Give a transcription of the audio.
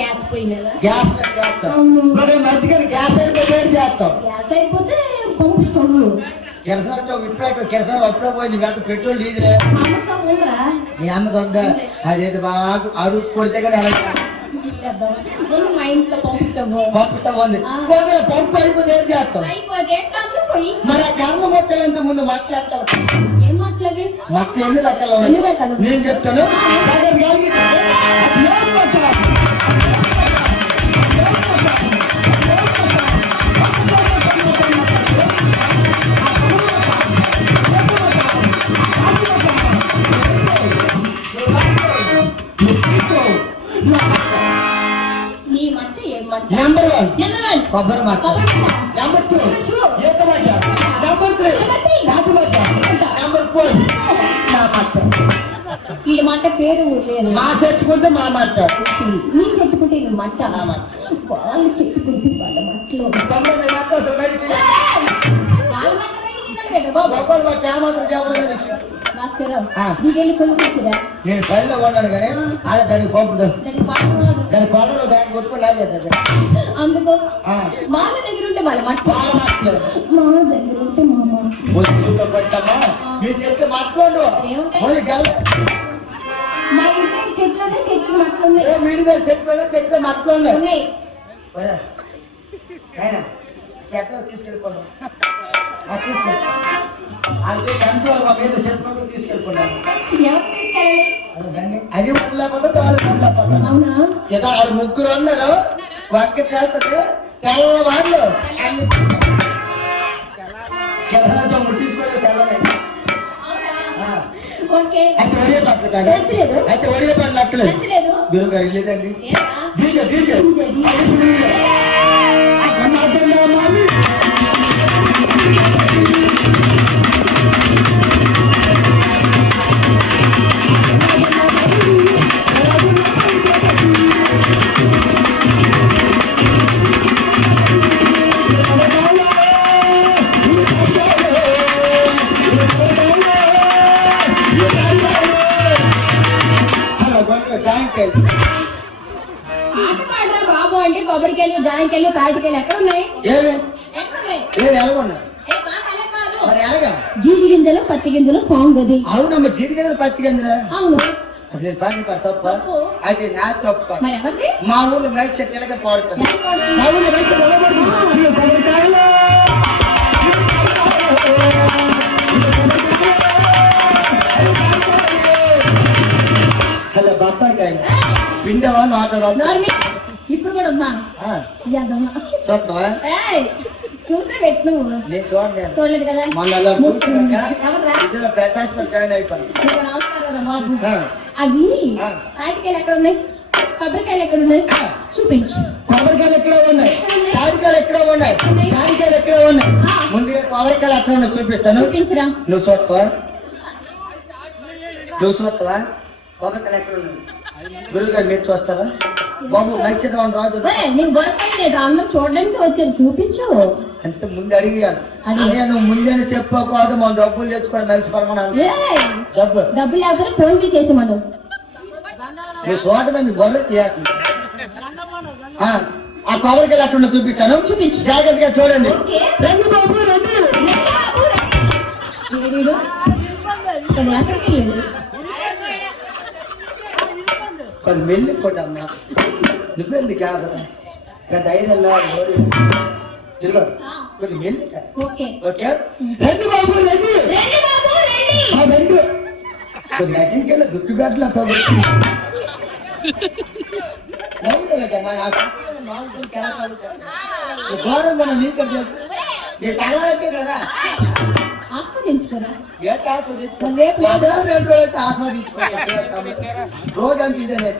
Gas పొయ్యి మీద. Gas మీద చేస్తాం. మరి గ్యాస్ అయిపోతే ఏం చేస్తాం? గ్యాస్ అయిపోతే పంపు స్టవ్. కిరసనతో ఇప్పుడే కిరసన అప్పుడే పోయింది. కాదు పెట్రోల్ డీజిల్. పంపు స్టవ్ ఉందా? మీ అమ్మకి ఉందా. అదేంటి బాగా అడుగు కొడితే కూడా ఎలా చేద్దాం. ముందు మా ఇంట్లో పంపు స్టవ్. పంపుతా ఉంది. ఆ. పోనీ, పంపు అయిపోతే ఏం చేస్తాం? అయిపోతే కందు పొయ్యి మరి ఆ కర్మ మొక్కలంత ముందు మాట్లాడతాం ఏం మాట్లాడి మొక్క ఎన్ని రకాలు ఉన్నాయి? ఎన్ని రకాలు? నేను చెప్తాను. నెంబర్ వన్ కొబ్బరి మాట? కొబ్బరి మంట. Number two. ఈత మాట నెంబర్ త్రీ. కాకి మాట నెంబర్ ఫోర్ నా మాట వీడి మంట పేరు లేదు మా చెట్టుకుంటే మా మాట నీ చెట్టుకుంటే నువ్వు మంట. నా మాట. వాళ్ళు చెట్టుకుంటే వాళ్ళ మంటలో. వాళ్ళ మంట బాబు నేను పనిలో ఉన్నాను కానీ అలా దానికి పంపుతాను దాని కొలలో దాన్ని కొట్టుకుని లాగేస్తుంది అందుకో. వాళ్ళ దగ్గర ఉంటే వాళ్ళ మంట బాగా మాట్లాడు మా దగ్గర ఉంటే మా చెట్లు మాట్లాడు మా చెట్లు చెట్లు చెట్లు చెట్లు తీసుకెళ్ళిపోను అంటే కంట్రోల్ మా మీద చెట్లు తీసుకెళ్ళిపోయాను ఎవరు తీసుకెళ్ళాలి అది పడలేకపోతాను అవునా? ఇక వాళ్ళు ముగ్గురు ఉన్నారు ఒక్క చేస్తుంది తెల్ల వాళ్ళు తెల్లతో ముట్టించుకోలేదు తెల్లనే అయితే ఒడియ పట్ల కాదు అయితే ఒడియ పట్ల నచ్చలేదు. గురువు గారు లేదండి ఏరా? డీజే కొబ్బరికాయలు జాంకాయలు తాటికాయలు ఎక్కడ ఉన్నాయి జీడి గింజలు పత్తి గింజలు సాంగ్ అది. అవునమ్మ జీడిగలు పట్టుకుందిరా అవును. అసలు పని తప్ప. అది నా తప్ప. మా ఊళ్ళో నైట్ చెట్టు ఎలాగ? మా ఊళ్ళో చెట్టు ఎలా పాడుతుంది? హలో ఏయ్, పిండవా నాటవా. ఇప్పుడు కూడా ఉన్నా ఇయ్యద్దమ్మా. చూస్తావా ఏయ్, చూస్తే పెట్టు. చూడలేదు. కదా? అవి. తాటికాయలు ఎక్కడ ఉన్నాయి? కొబ్బరికాయలు ఎక్కడ ఉన్నాయి? చూపించు. కొబ్బరికాయలు ఎక్కడ ఉన్నాయి? తాడికాయలు ఎక్కడ ఉన్నాయి. తాడికాయలు ఎక్కడ ఉన్నాయి. ముందుగా కొబ్బరికాయలు అక్కడ ఉన్నాయి చూపిస్తాను. చూపించురా. నువ్వు చూస్తావా నువ్వు చూస్తావా కొబ్బరికాయలు ఎక్కడ ఉన్నాయి? గురువు గారు మీరు చూస్తారా? బాబు నచ్చిన రాజు. అందరూ చూడడానికి వచ్చారు చూపించు అంటే ముందు అడిగాను. నువ్వు ముందని చెప్పకపోతే మన డబ్బులు తెచ్చుకోవడం ఏయ్, డబ్బు. డబ్బులు లేకపోతే ఫోన్ చేసి మనం. నీ గొర్రె తీయాలి. ఆ కొబ్బరికాయలు ఉన్నాయి చూపిస్తాను. చూపించు. జాగ్రత్తగా చూడండి. ఓకే. రండి బాబు రండి. బాబు, రా. ఏడీడు? అది ఎక్కడికి వెళ్ళాడు? కొంచెం మెల్లి కొట్టమ్మా నువ్వెంది కాదు పెద్ద ఐదల్లా ఇదిగో ఆ, కొంచెం మెల్లి ఓకే ఓకే రండి బాబు రండి రండి బాబు రండి ఆ, రండి కొంచెం నటింకెళ్ళ దుట్టు గట్ల ఘోరంగా నీకు నీ తలకే కదా ఆస్వాదించుకోరా ಇನ್ಸ್ಕೊಳ ಒಂದೇ ಪ್ಲೇಟ್ ಎರಡು ಚಾರ್ಜ್ ಮಾಡಿ ಇನ್ಸ್ಕೊಳ ರೋಜ್ ಅಂತಿದ್ದೇನೆ